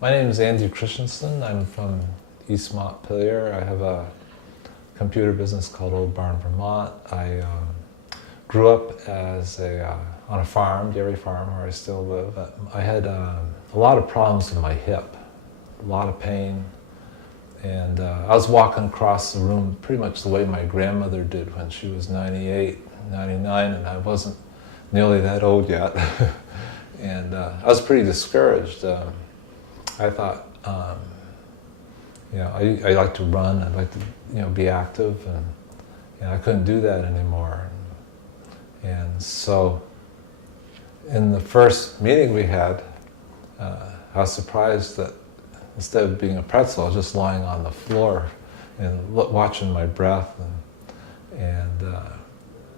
My name is Andy Christensen. I'm from East Montpelier. I have a computer business called Old Barn, Vermont. I grew up on a farm, dairy farm, where I still live. I had a lot of problems with my hip, a lot of pain. And I was walking across the room pretty much the way my grandmother did when she was 98, 99, and I wasn't nearly that old yet. And I was pretty discouraged. I thought, I like to run, I'd like to, be active, and I couldn't do that anymore. And so, in the first meeting we had, I was surprised that instead of being a pretzel, I was just lying on the floor and watching my breath. And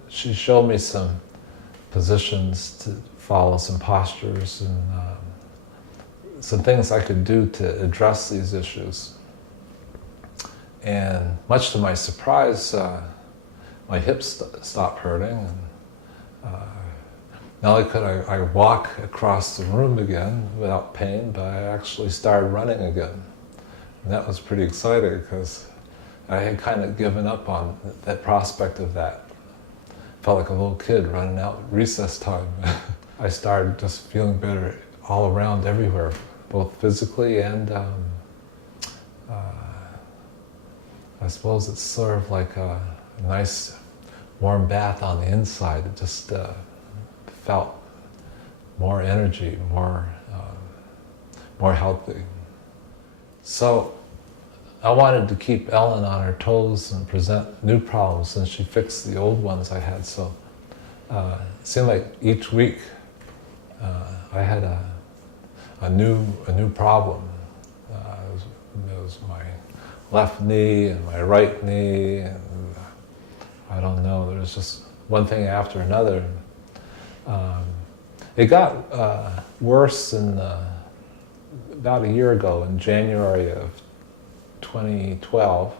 she showed me some positions to follow, some postures, and some things I could do to address these issues. And much to my surprise, my hips stopped hurting. And, not only could I walk across the room again without pain, but I actually started running again. And that was pretty exciting because I had kind of given up on that prospect of that. Felt like a little kid running out at recess time. I started just feeling better all around, everywhere, both physically and I suppose it's sort of like a nice warm bath on the inside. It just felt more energy, more healthy. So I wanted to keep Ellen on her toes and present new problems since she fixed the old ones I had. So it seemed like each week I had a new problem. It was my left knee and my right knee, and I don't know, there was just one thing after another. It got worse about a year ago, in January of 2012,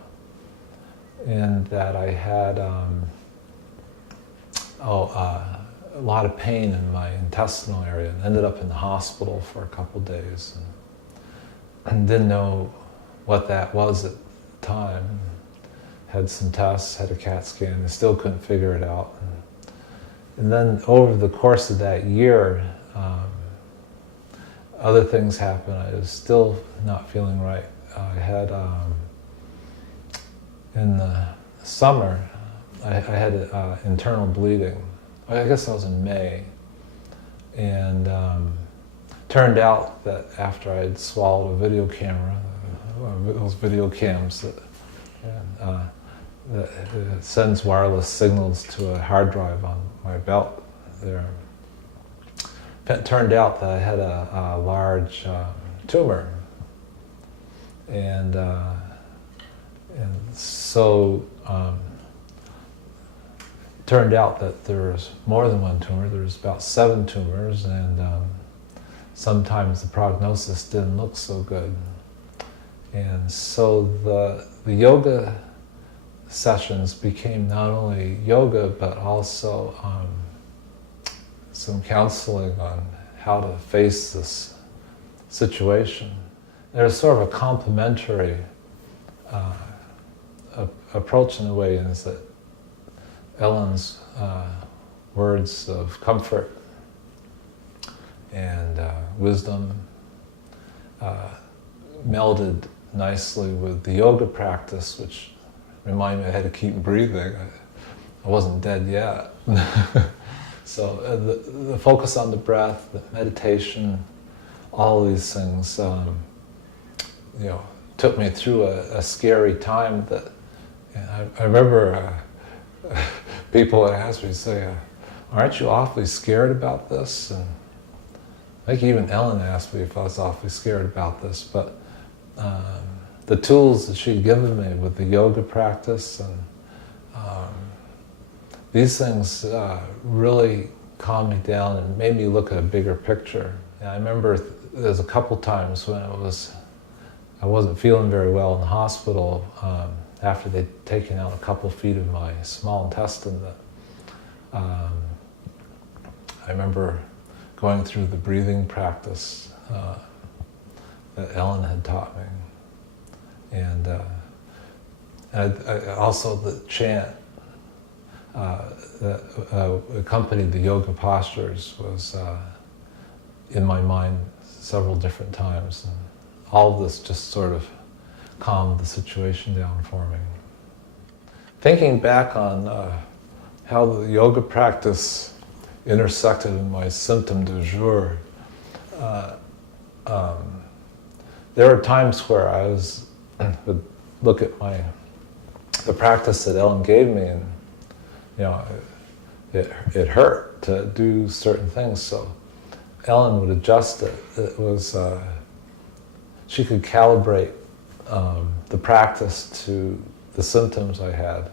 in that I had a lot of pain in my intestinal area and ended up in the hospital for a couple days and didn't know what that was at the time. Had some tests, had a CAT scan, and still couldn't figure it out. And then over the course of that year, other things happened. I was still not feeling right. I had, in the summer, I had internal bleeding. I guess that was in May. And turned out that after I had swallowed a video camera, those video cams that it sends wireless signals to a hard drive on my belt there. It turned out that I had a large tumor, and so it turned out that there was more than one tumor. There was about 7 tumors, and sometimes the prognosis didn't look so good. And so the yoga sessions became not only yoga, but also some counseling on how to face this situation. There's sort of a complementary approach in a way, is that Ellen's words of comfort and wisdom melded nicely with the yoga practice, which reminded me I had to keep breathing. I wasn't dead yet. So the focus on the breath, the meditation, all of these things, took me through a scary time. That I remember people would ask me, say, "Aren't you awfully scared about this?" And I think even Ellen asked me if I was awfully scared about this, but the tools that she'd given me with the yoga practice and these things really calmed me down and made me look at a bigger picture. And I remember there's a couple times when I wasn't feeling very well in the hospital after they'd taken out a couple feet of my small intestine. That I remember going through the breathing practice that Ellen had taught me. And also the chant that accompanied the yoga postures was in my mind several different times. And all of this just sort of calmed the situation down for me. Thinking back on how the yoga practice intersected in my symptom du jour, there are times where I would look at the practice that Ellen gave me, and it hurt to do certain things. So Ellen would adjust it. It was she could calibrate the practice to the symptoms I had.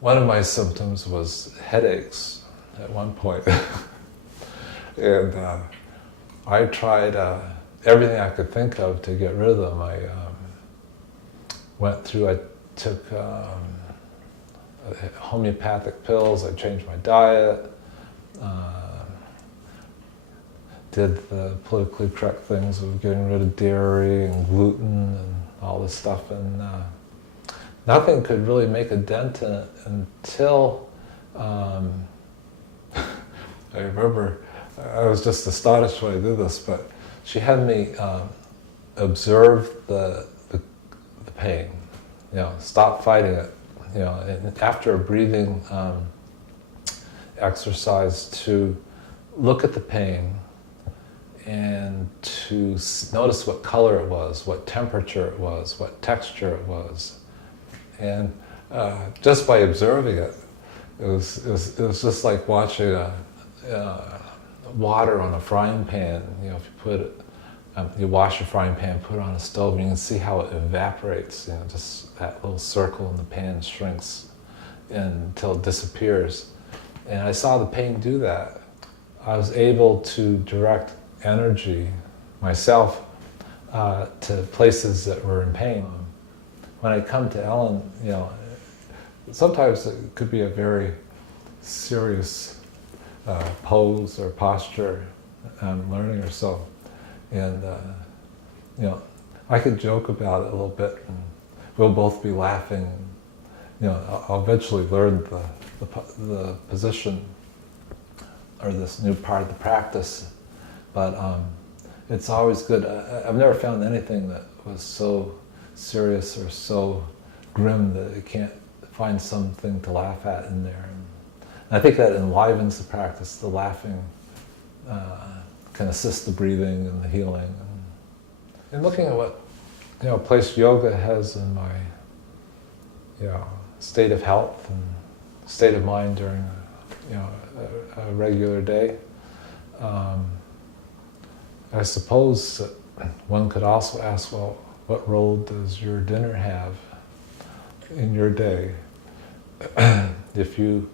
One of my symptoms was headaches at one point. And I tried everything I could think of to get rid of them. I took homeopathic pills, I changed my diet, did the politically correct things of getting rid of dairy and gluten and all this stuff, and nothing could really make a dent in it until I remember I was just astonished when I did this, but she had me observe the pain, stop fighting it, and after a breathing exercise to look at the pain and to notice what color it was, what temperature it was, what texture it was. And just by observing it, it was just like watching water on a frying pan. If you put it, you wash your frying pan, put it on a stove, and you can see how it evaporates. Just that little circle in the pan shrinks until it disappears. And I saw the pain do that. I was able to direct energy myself to places that were in pain. When I come to Ellen, sometimes it could be a very serious pose or posture I'm learning or so. And, I could joke about it a little bit, and we'll both be laughing. I'll eventually learn the position or this new part of the practice. But it's always good. I've never found anything that was so serious or so grim that you can't find something to laugh at in there. And I think that enlivens the practice. The laughing can assist the breathing and the healing. And looking at what place yoga has in my state of health and state of mind during a regular day, I suppose that one could also ask, well, what role does your dinner have in your day? If you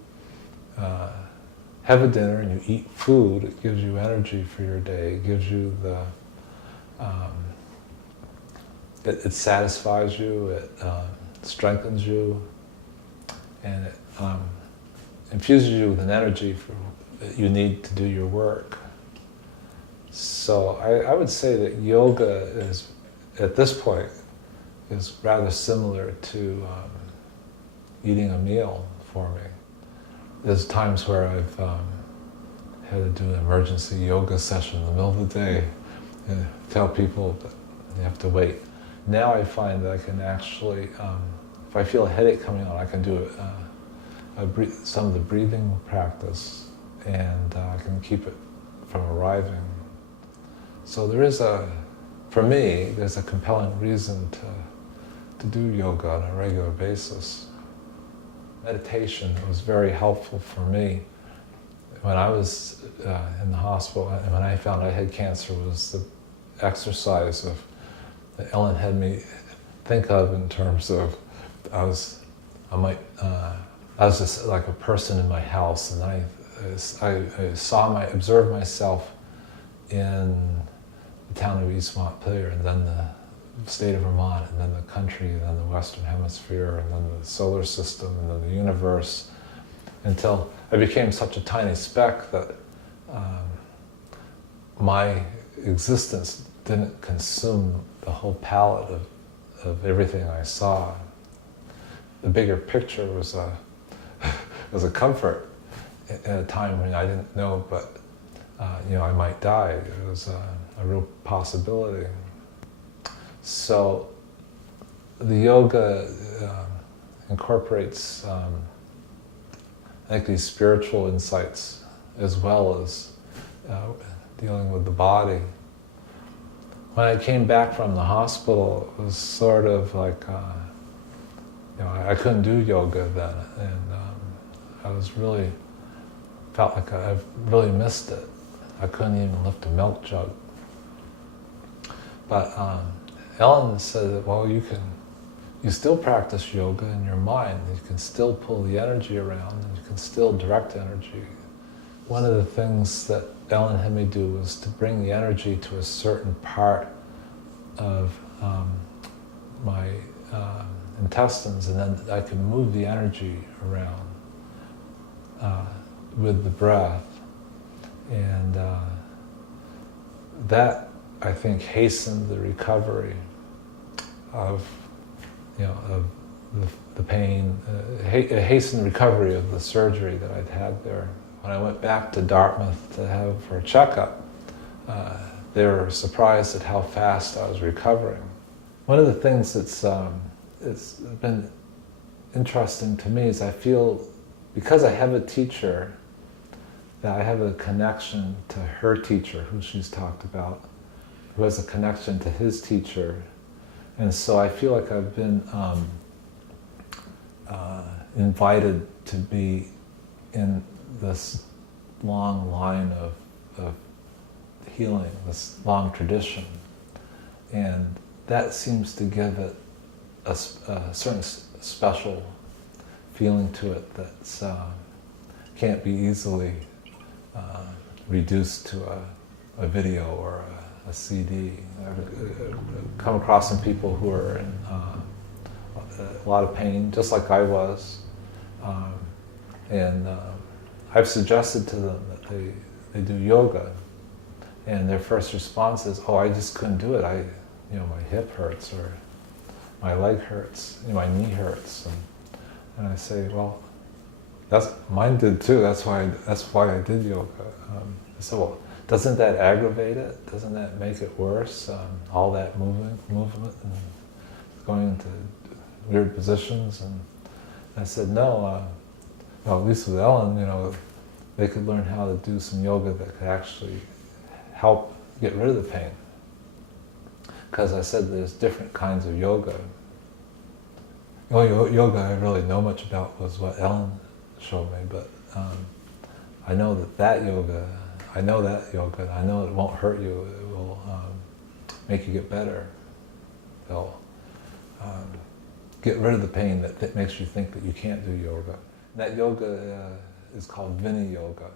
have a dinner and you eat food, it gives you energy for your day. It gives you it satisfies you, it strengthens you, and it infuses you with an energy that you need to do your work. So I would say that yoga is, at this point, is rather similar to eating a meal for me. There's times where I've had to do an emergency yoga session in the middle of the day and tell people that you have to wait. Now I find that I can actually, if I feel a headache coming on, I can do some of the breathing practice, and I can keep it from arriving. So for me, there's a compelling reason to do yoga on a regular basis. Meditation was very helpful for me. When I was in the hospital, and when I found I had cancer, was the exercise that Ellen had me think of in terms of I was just like a person in my house, and I observed myself in the town of East Montpelier, and then the state of Vermont, and then the country, and then the Western Hemisphere, and then the solar system, and then the universe, until I became such a tiny speck that my existence didn't consume the whole palette of everything I saw. The bigger picture was was a comfort at a time when I didn't know, but I might die. It was a real possibility. So the yoga incorporates, I think, these spiritual insights as well as dealing with the body. When I came back from the hospital, it was sort of like, I couldn't do yoga then, and I was really, felt like I really missed it. I couldn't even lift a milk jug. But Ellen said, well, you still practice yoga in your mind. You can still pull the energy around, and you can still direct energy. One of the things that Ellen had me do was to bring the energy to a certain part of my intestines, and then I can move the energy around with the breath. And that, I think, hastened the recovery of the pain. It hastened the recovery of the surgery that I'd had there. When I went back to Dartmouth to have for a checkup, they were surprised at how fast I was recovering. One of the things that's it's been interesting to me is I feel, because I have a teacher, that I have a connection to her teacher, who she's talked about, who has a connection to his teacher. And so I feel like I've been invited to be in this long line of healing, this long tradition. And that seems to give it a certain special feeling to it that can't be easily reduced to a video or a CD. I've come across some people who are in a lot of pain, just like I was. And I've suggested to them that they do yoga, and their first response is, "Oh, I just couldn't do it. My hip hurts, or my leg hurts, my knee hurts." And I say, "Well, mine did too. That's why I did yoga." I said, "Well, doesn't that aggravate it? Doesn't that make it worse? All that movement and going into weird positions?" And I said, "No. Well, at least with Ellen, they could learn how to do some yoga that could actually help get rid of the pain." Because I said there's different kinds of yoga. The only yoga I really know much about was what Ellen showed me, but I know that yoga, I know it won't hurt you, it will make you get better. It'll get rid of the pain that makes you think that you can't do yoga. That yoga is called Vini yoga.